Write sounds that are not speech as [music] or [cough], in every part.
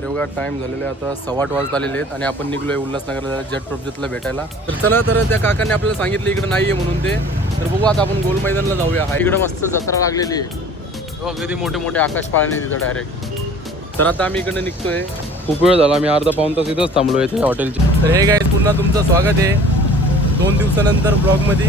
तर एवढा टाईम झालेला आहे. आता सव्वा आठ वाजता आलेले आहेत आणि आपण निघलोय उल्हासनगरला जट प्रभजतला भेटायला. तर चला तर त्या काकांनी आपल्याला सांगितलं इकडे नाही आहे म्हणून ते. तर बघू आता आपण गोल मैदानला जाऊया. हा इकडे मस्त जत्रा लागलेली आहे. हो, अगदी कधी मोठे मोठे आकाश पाळणे तिथं डायरेक्ट तर आता आम्ही इकडे निघतोय. खूप वेळ झाला आम्ही अर्धा पाऊन तास इथंच थांबलो इथे हॉटेलची. तर हे काय पुन्हा तुमचं स्वागत आहे. दोन दिवसानंतर ब्लॉगमध्ये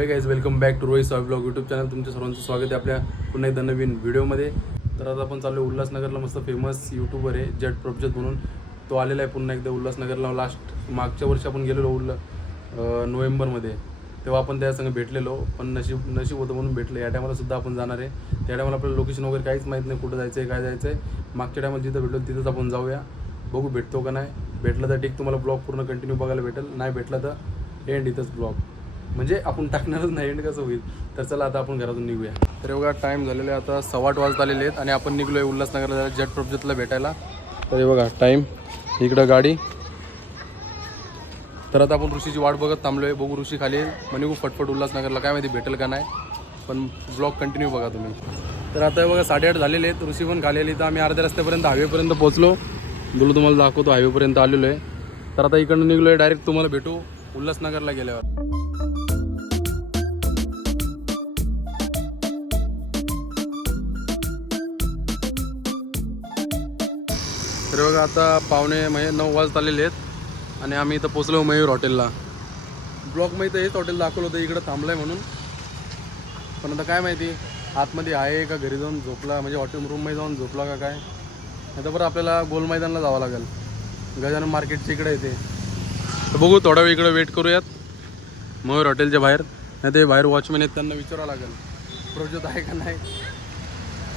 होय guys welcome back to Rohit soy blog YouTube channel तुमच्या सर्वांचं स्वागत आहे आपल्या पुन्हा एकदा नवीन व्हिडिओमध्ये तर आता आपण चालू आहे उल्हासनगरला मस्त फेमस यूट्यूबर आहे जट प्रभजत म्हणून. तो आलेला आहे पुन्हा एकदा उल्हासनगरला. लास्ट मागच्या वर्षी आपण गेलेलो उल्हा नोव्हेंबरमध्ये. तेव्हा आपण त्या संग भेटलेलो पण नशीब नशीब होतं म्हणून भेटलं. या टायमाला सुद्धा आपण जाणार आहे. त्या टायमाला आपल्याला लोकेशन वगैरे काहीच माहीत नाही कुठं जायचं आहे काय जायचं आहे मागच्या टायमाला जिथं भेटलो तिथंच आपण जाऊया. बघू भेटतो का नाही. भेटलं तर ठीक तुम्हाला ब्लॉग पूर्ण कंटिन्यू बघायला भेटेल. नाही भेटलं तर एंड इथंच ब्लॉग म्हणजे आपण टाकणारच नाही आणि कसं होईल? तर चला आता आपण घरातून निघूया. तर एवढा टाईम झालेला आहे आता सव्वा आठ वाजता आलेले आहेत आणि आपण निघलो आहे उल्हासनगरला जट प्रभजतला भेटायला. तर बघा टाईम इकडं गाडी. तर आता आपण ऋषीची वाट बघत थांबलो आहे बघू ऋषी खाली म्हणे खूप फटफट उल्हासनगरला. काय माहिती भेटेल का नाही. पण ब्लॉग कंटिन्यू बघा तुम्ही. तर आता हे बघा साडेआठ झालेले आहेत. ऋषी पण खाली आली. तर आम्ही अर्ध्या रस्त्यापर्यंत हायवेपर्यंत पोहोचलो. बोलू तुम्हाला दाखवतो हायवेपर्यंत आलेलो आहे तर आता इकडनं निघलो आहे डायरेक्ट तुम्हाला भेटू उल्हासनगरला गेल्यावर. तर बघा आता पावणे म्हणजे नऊ वाजता आलेले आहेत. आणि आम्ही इथं पोचलो मयूर हॉटेलला. ब्लॉकमध्ये हेच हॉटेल दाखवलं होतं इकडं थांबलं आहे म्हणून. पण आता काय माहिती आतमध्ये आहे का घरी जाऊन झोपला म्हणजे हॉटेल रूममध्ये जाऊन झोपला का काय? नाही तर बरं आपल्याला गोल मैदानला जावं लागेल. गजानन मार्केटच्या इकडे येते तर बघू थोडा वेळ इकडं वेट करूयात. मयूर हॉटेलच्या बाहेर. नाही ते बाहेर वॉचमॅन आहेत त्यांना विचारावं लागेल. प्रोजेक्ट आहे का नाही?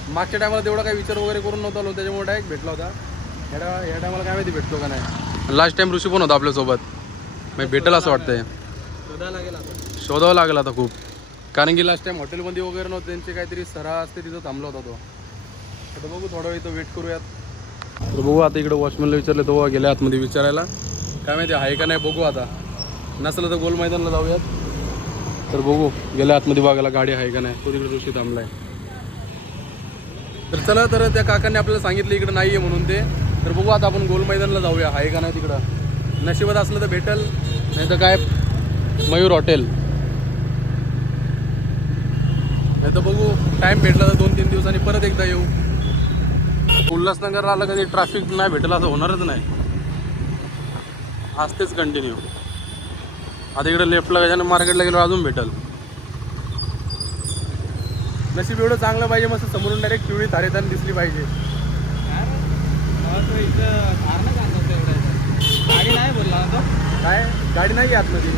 मागच्या टायमाला तेवढा काही विचार वगैरे करून नव्हता आलो त्याच्यामुळे डायरेक्ट भेटला होता. या टायमा या टायमाला काय माहिती भेटतो का नाही. लास्ट टाइम ऋषी पण होता आपल्यासोबत. मग भेटेल असं वाटतंय. शोधावं लागेल आता खूप. कारण की लास्ट टाइम हॉटेलमध्ये वगैरे नव्हतं त्यांचे काहीतरी सरा असते तिथं थांबला होता तो. आता बघू थोडा वेळ इथं वेट करूयात. तर बघू आता इकडे वॉचमॅनला विचारलं तो गेल्या आतमध्ये विचारायला. काय माहिती आहे का नाही बघू आता. नसलं तर गोल मैदानला जाऊयात. तर बघू गेल्या आतमध्ये बघायला गाडी आहे का नाही तो तिकडे ऋषी थांबलाय. तर चला तर त्या काकांनी आपल्याला सांगितलं इकडं नाही आहे म्हणून ते. तर बघू आता आपण गोल मैदानला जाऊया. आहे का नाही तिकडं? नशिबात असलं तर भेटेल नाही तर काय? मयूर हॉटेल. नाही तर बघू टाईम भेटला तर दोन तीन दिवसांनी परत एकदा येऊ. उल्हासनगरला आलं कधी ट्रॅफिक नाही भेटेल असं होणारच नाही. असतेच कंटिन्यू आता इकडे लेफ्टला गजानन मार्केटला गेलो अजून भेटेल. नशीब एवढं चांगलं पाहिजे मस्त समोरून डायरेक्ट पिवळी तारेतान दिसली पाहिजे. गाडी नाही बोलला ना तो काय? गाडी नाही आहे आतमध्ये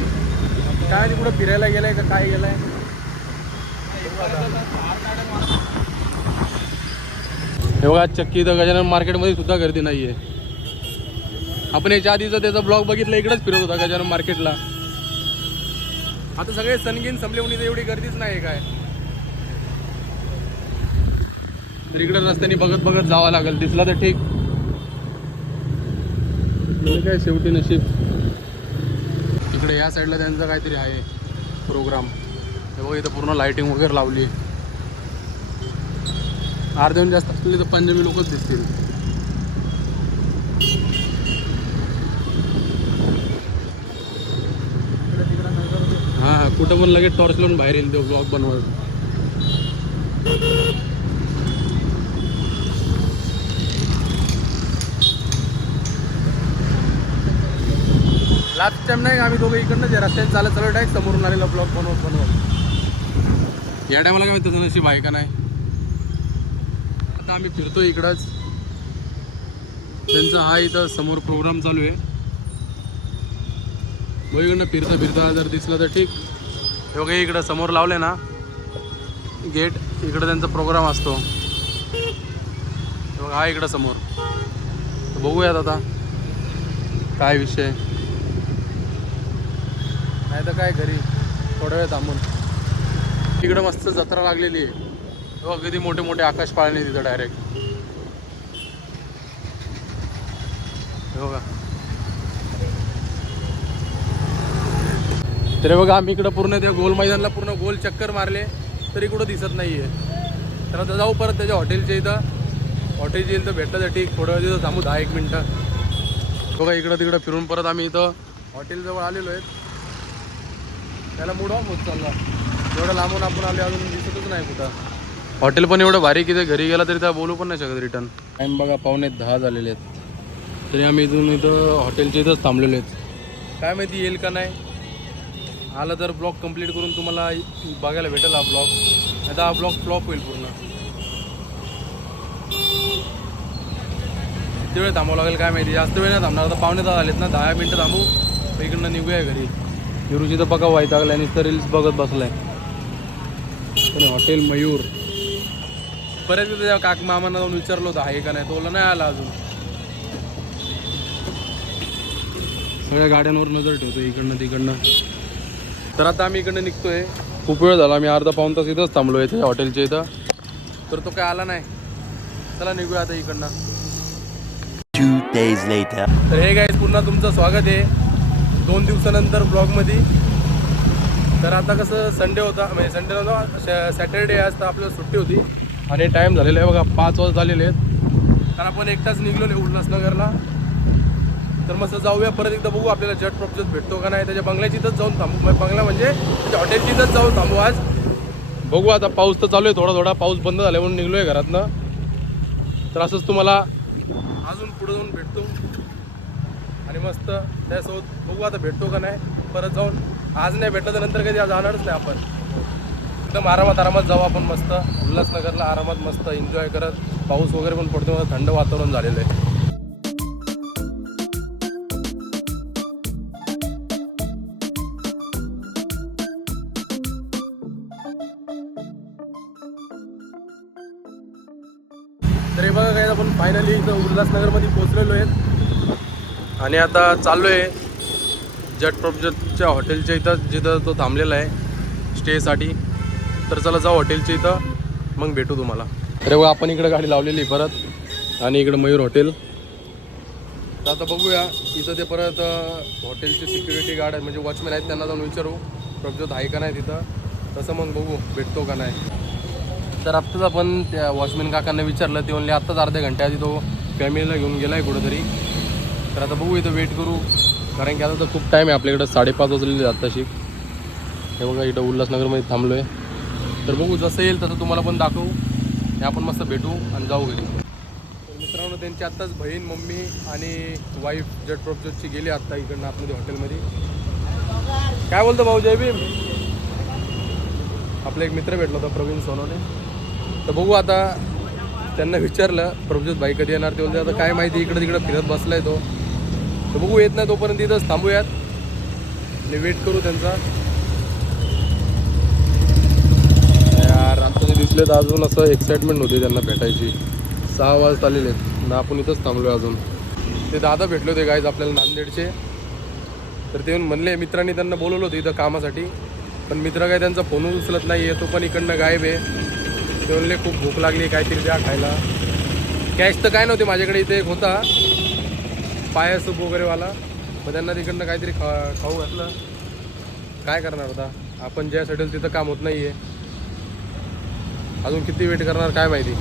काय माहिती कुठं फिरायला गेलाय का काय गेलाय? हे बघा चक्की इथं गजानन मार्केटमध्ये सुद्धा गर्दी नाही आहे आपण याच्या आधीचा त्याचा ब्लॉग बघितला इकडेच फिरत होता गजानन मार्केटला. आता सगळे सनगिन संपले म्हणून इथे एवढी गर्दीच नाही आहे काय? तर इकडे रस्त्याने बघत बघत जावं लागेल. दिसला तर ठीक. हे काय शेवटी नशीब. इकडे या साईडला त्यांचा काहीतरी आहे प्रोग्राम. हे बघा इथं पूर्ण लाईटिंग वगैरे लावली अर्ध्याहून जास्त असले तर पंजाबी लोकच दिसतील. हां हां कुठं पण लगेच टॉर्च लावून बाहेर येईल तो ब्लॉग बनवायला. लास्ट टाइम नाही आम्ही दोघं इकडनं जे रस्त्यात चालत चालत आहे समोरून आलेला ब्लॉक बनवत बनवत. या टायमाला काय माहिती तसं नशीब आहे का नाही? आता आम्ही फिरतो इकडंच. त्यांचा हा इथं समोर प्रोग्राम चालू आहे. मग इकडनं फिरता फिरता जर दिसलं तर ठीक. हे बघा इकडं समोर लावले ना. गेट इकडं त्यांचा प्रोग्राम असतो. बघा हा इकडं समोर. बघूयात आता. काय विषय नाही तर काय घरी थोडा वेळ थांबून. तिकडं मस्त जत्रा लागलेली आहे. तेव्हा कधी मोठे मोठे आकाश पाळणे तिथं डायरेक्ट बघा. तरी बघा आम्ही इकडं पूर्ण त्या गोल मैदानला पूर्ण गोल चक्कर मारले तरी कुठं दिसत नाही आहे तर आता जाऊ परत त्याच्या हॉटेलच्या इथं. हॉटेलच्या इथं भेटण्यासाठी थोडं वेळ तिथं थांबू दहा एक मिनटं. बघा इकडं तिकडं फिरून परत आम्ही इथं हॉटेलजवळ आलेलो आहेत त्याला मूड ऑफ होत चालला. एवढं लांबून आपण आले अजून दिसतच नाही कुठं. हॉटेल पण एवढं भारी की ते घरी गेला तरी त्या बोलू पण नाही शकत रिटर्न टाईम बघा पावणे दहा झालेले आहेत. तरी आम्ही इथून इथं हॉटेलच्या इथंच थांबलेलो आहेत. काय माहिती येईल का नाही? आला तर ब्लॉग कंप्लीट करून तुम्हाला बघायला भेटेल हा ब्लॉग. नाही तर हा ब्लॉग फ्लॉप होईल पूर्ण. किती वेळ थांबावं लागेल काय माहिती? जास्त वेळ नाही थांबणार. आता पावणे दहा झालेत ना दहा मिनटं थांबू. इकडनं निघूया घरी. हिरुची तर बघा व्हायचा लागला आणि तर रील्स बघत बसलाय. पण हॉटेल मयूर. परत मी त्याच्या काक मामांना जाऊन विचारलं होतं आहे का नाही? तो बोलला नाही आला अजून. सगळ्या गाड्यांवर नजर ठेवतो इकडनं तिकडनं. तर आता आम्ही इकडनं निघतोय. खूप वेळ झाला आम्ही अर्धा पाऊन तास इथंच थांबलो आहे त्या हॉटेलच्या इथं. तर तो काय आला नाही. चला निघूया आता इकडनं. तर हे गाईज पुन्हा तुमचं स्वागत आहे. दोन दिवसानंतर ब्लॉगमध्ये. तर आता कसं संडे होता म्हणजे संडे नव्हता सॅटर्डे आज तर आपल्याला सुट्टी होती. आणि टाईम झालेला आहे बघा पाच वाजता झालेले आहेत. तर आपण एकटाच निघलो नाही उल्हासनगरला. तर मस्त जाऊया परत एकदा बघू आपल्याला जट प्रॉपजत भेटतो का नाही. त्याच्या बंगल्याची इथंच जाऊन थांबू. म्हणजे बंगला म्हणजे त्याच्या हॉटेलची इथंच जाऊन थांबू आज. बघू आता पाऊस तर चालू आहे थोडा थोडा. पाऊस बंद झाला म्हणून निघलो आहे घरातनं. तर असंच तुम्हाला अजून पुढे जाऊन भेटतो. आणि मस्त त्यासोबत बघू आता भेटतो का नाही परत जाऊन. आज नाही भेटलं तर नंतर कधी आज जाणारच नाही आपण. एकदम आरामात आरामात जाऊ आपण मस्त. उल्हासनगरला आरामात मस्त एन्जॉय करत. पाऊस वगैरे पण पडतो थंड वातावरण झालेलं आहे. तर हे बघा काय आपण फायनली इथं उल्हासनगरमध्ये पोहोचलेलो आहेत. आणि आता चाललो आहे जट प्रॉपजटच्या हॉटेलच्या इथं जिथं तो थांबलेला आहे स्टेसाठी. तर चला जाऊ हॉटेलच्या इथं मग भेटू तुम्हाला. अरे व आपण इकडं गाडी लावलेली आहे परत आणि इकडं मयूर हॉटेल. तर आता बघूया इथं ते परत हॉटेलची हॉटेलचे सिक्युरिटी गार्ड म्हणजे वॉचमॅन आहेत त्यांना जाऊन विचारू प्रॉपजट आहे का नाही तिथं. तसं मग बघू भेटतो का नाही. तर आत्ताच आपण त्या वॉचमॅन काकांना विचारलं ते म्हणले आत्ताच अर्ध्या घंट्या आधी तो फॅमिलीला घेऊन गेला आहे कुठंतरी. तर आता बघू इथं वेट करू. कारण की आता तर खूप टाईम आहे आपल्याकडं साडेपाच वाजलेली आत्ताशी हे बघा इथं उल्हासनगरमध्ये थांबलो आहे तर बघू जसं येईल तसं तुम्हाला पण दाखवू. हे आपण मस्त भेटू आणि जाऊ घरी. तर मित्रांनो त्यांची आत्ताच बहीण मम्मी आणि वाईफ जट प्रोपजटची गेली आत्ता इकडनं आतमध्ये हॉटेलमध्ये काय बोलतो भाऊ जयबीम आपला एक मित्र भेटला होता प्रवीण सोनवणे. तर बघू आता त्यांना विचारलं प्रभजोत भाई कधी येणार? ते बोलते आता काय माहिती इकडं तिकडं फिरत बसलाय तो. तर बघू येत नाही तोपर्यंत इथंच थांबूयात. आणि वेट करू त्यांचा. यार आता ते दिसलेत तर अजून असं एक्साइटमेंट होती त्यांना भेटायची. सहा वाजता आलेले आहेत. ना आपण इथंच थांबलोय अजून. ते दादा भेटले होते गायज आपल्याला नांदेडचे. तर ते येऊन म्हणले मित्रांनी त्यांना बोलवलं होतं इथं कामासाठी. पण मित्र काय त्यांचा फोन उचलत नाही आहे तो पण इकडनं गायब आहे. ते म्हणले खूप भूक लागली काहीतरी द्या खायला. कॅश तर काय नव्हते माझ्याकडे इथे एक होता. पाया सूप वगैरेवाला मग त्यांना तिकडनं काहीतरी खा खाऊ घातलं. काय करणार आता? आपण ज्या सेटल तिथं काम होत नाही आहे अजून किती वेट करणार काय माहिती? [laughs]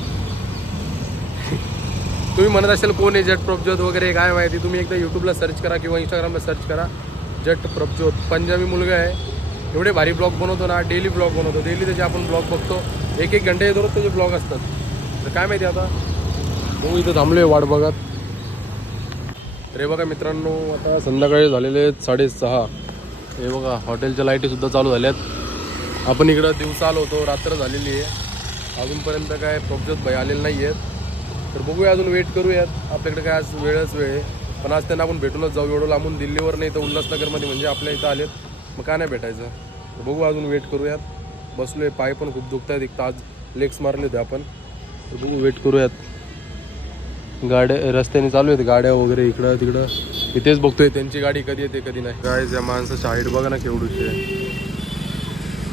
तुम्ही म्हणत असेल कोण आहे जट प्रभजोत वगैरे काय माहिती? तुम्ही एकदा यूट्यूबला सर्च करा किंवा इंस्टाग्रामला सर्च करा. जट प्रभजोत पंजाबी मुलगा आहे. एवढे भारी ब्लॉग बनवतो ना डेली ब्लॉग बनवतो. डेली त्याचे आपण ब्लॉग बघतो. एक एक घंटे दररोज त्याचे ब्लॉग असतात. तर काय माहिती आता? हो इथं थांबलो आहे वाट बघत. रे बघा मित्रांनो आता संध्याकाळी झालेले आहेत साडेसहा. हे बघा हॉटेलच्या लाईटीसुद्धा चालू झाल्यात. आपण इकडं दिवसा आलो होतो रात्र झालेली आहे. अजूनपर्यंत काय प्रभज्योत भाई आलेले नाही आहेत तर बघूया अजून वेट करूयात. आपल्याकडे काय आज वेळच वेळ आहे. पण आज त्यांना आपण भेटूनच जाऊ. एवढं लांबून दिल्लीवर नाही तर उल्हासनगरमध्ये म्हणजे आपल्या इथं आलेत. मग काय नाही भेटायचं? तर बघू अजून वेट करूयात. बसलो आहे पाय पण खूप दुखत आहेत एक ताज लेग्स मारले होते आपण. तर बघू वेट करूयात. गाड्या रस्त्याने चालू आहेत गाड्या वगैरे इकडं तिकडं. इथेच बघतोय त्यांची गाडी कधी येते कधी नाही. काय त्या माणसाच्या हाईट बघा ना केवढूची आहे.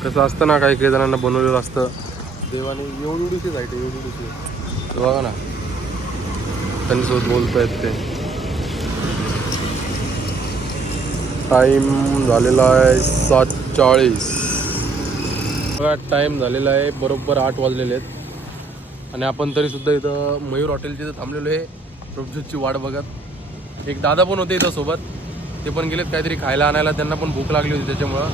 कसं असतं ना काही काही जणांना बनवलेलं असतं. देवाने एवढीचीच हाईट आहे एवढीची बघा ना. त्यांच्यासोबत बोलत आहेत ते. टाईम झालेला आहे सात चाळीस बघा टाईम झालेला आहे बरोबर आठ वाजलेले आहेत. आणि आपण तरीसुद्धा इथं मयूर हॉटेलची इथं थांबलेलो आहे प्रभजोतची वाट बघत. एक दादा पण होते इथं सोबत. ते पण गेलेत काहीतरी खायला आणायला त्यांना पण भूक लागली होती त्याच्यामुळं.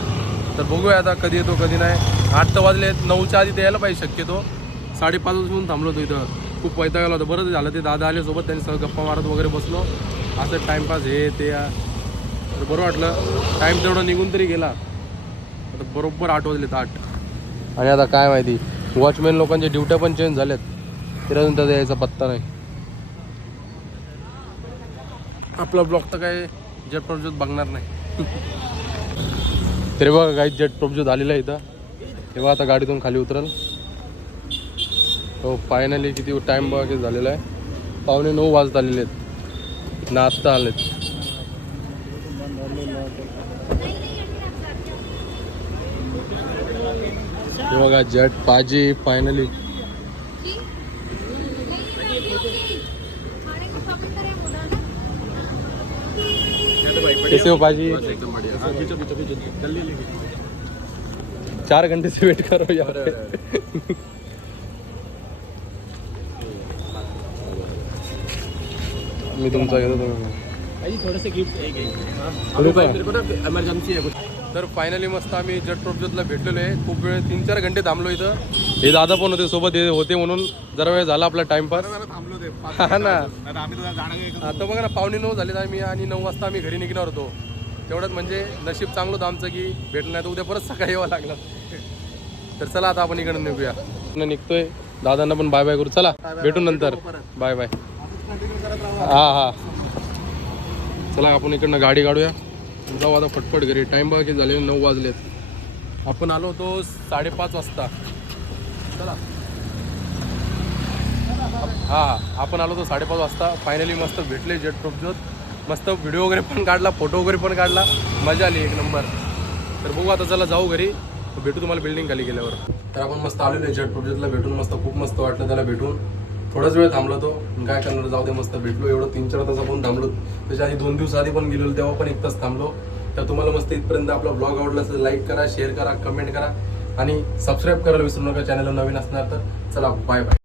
तर बघूया आता कधी येतो कधी नाही. आठ तर वाजले नऊच्या आधी ते यायला पाहिजे शक्यतो. साडेपाच वाजून थांबलो होतो इथं. खूप पैता आला होता. बरं झालं ते दादा आले सोबत त्यांनी सगळं गप्पा मारत वगैरे बसलो. असं टाईमपास हे ते तर बरं वाटलं. टाईम तेवढं निघून तरी गेला. आता बरोबर आठ वाजलेत आठ. आणि आता काय माहिती? वॉचमॅन लोकांच्या ड्युट्या पण चेंज झाल्यात. तरी अजून त्याचा यायचा पत्ता नाही. आपला ब्लॉक तर काय जेट प्रॉब्जोत बघणार नाही. तरी बघा काही जेट प्रॉब्जोत आलेला आहे इथं. तेव्हा आता गाडीतून खाली उतरल. हो फायनली किती टाईम बघा किती झालेला आहे. पावणे नऊ वाजत आलेले आहेत. नाचता आलेत. हे बघा जेट पाजी फायनली कैसे हो पाजी चार घंटे से वेट करो यार मी तुमचा घेतो तुम्ही थोडंसं गिफ्ट एक? इमर्जन्सी आहे कुछ तर फायनली मस्त आम्ही जट प्रभजोतला भेटलेलो आहे. खूप वेळ तीन चार घंटे थांबलो इथं. हे दादा पण होते सोबत हे होते म्हणून जरा वेळ झाला आपला टाइमपास थांबलो ते हा ना. आता बघा ना पावणे नऊ झालेत आम्ही आणि नऊ वाजता आम्ही घरी निघणार होतो. तेवढ्यात म्हणजे नशीब चांगलं होतं आमचं की भेटलं नाही तर उद्या परत सकाळी यावं लागलं. तर चला आता आपण इकडे निघूया. निघतोय. दादांना पण बाय बाय करू. चला भेटू नंतर बाय बाय हा हा. चला आपण इकडनं गाडी काढूया. जाऊ आता फटफट घरी. टाइम बघा झाले नऊ वाजलेत. आपण आलो होतो साडेपाच वाजता. चला. हा आपण आलो होतो साडेपाच वाजता. फायनली मस्त भेटले जेट प्रोपजोत मस्त व्हिडिओ वगैरे पण काढला फोटो वगैरे पण काढला. मजा आली एक नंबर तर बघू आता चला जाऊ घरी. भेटू तुम्हाला बिल्डिंग खाली गेल्यावर. तर आपण मस्त आलेलो आहे जेट प्रोपजोतला भेटून मस्त खूप मस्त वाटलं त्याला भेटून. थोडाच वेळ थांबलो तो. काय करणार? जाऊ दे मस्त भेटलो. एवढं तीन चार तास आपण थांबलो. त्याच्या आधी दोन दिवस आधी पण गेलेलो तेव्हा पण एक तास थांबलो. तर तुम्हाला मस्त इथपर्यंत आपला ब्लॉग आवडला असेल लाईक करा शेअर करा कमेंट करा. आणि सबस्क्राईब करायला विसरू नका चॅनलला नवीन असणार तर चला बाय बाय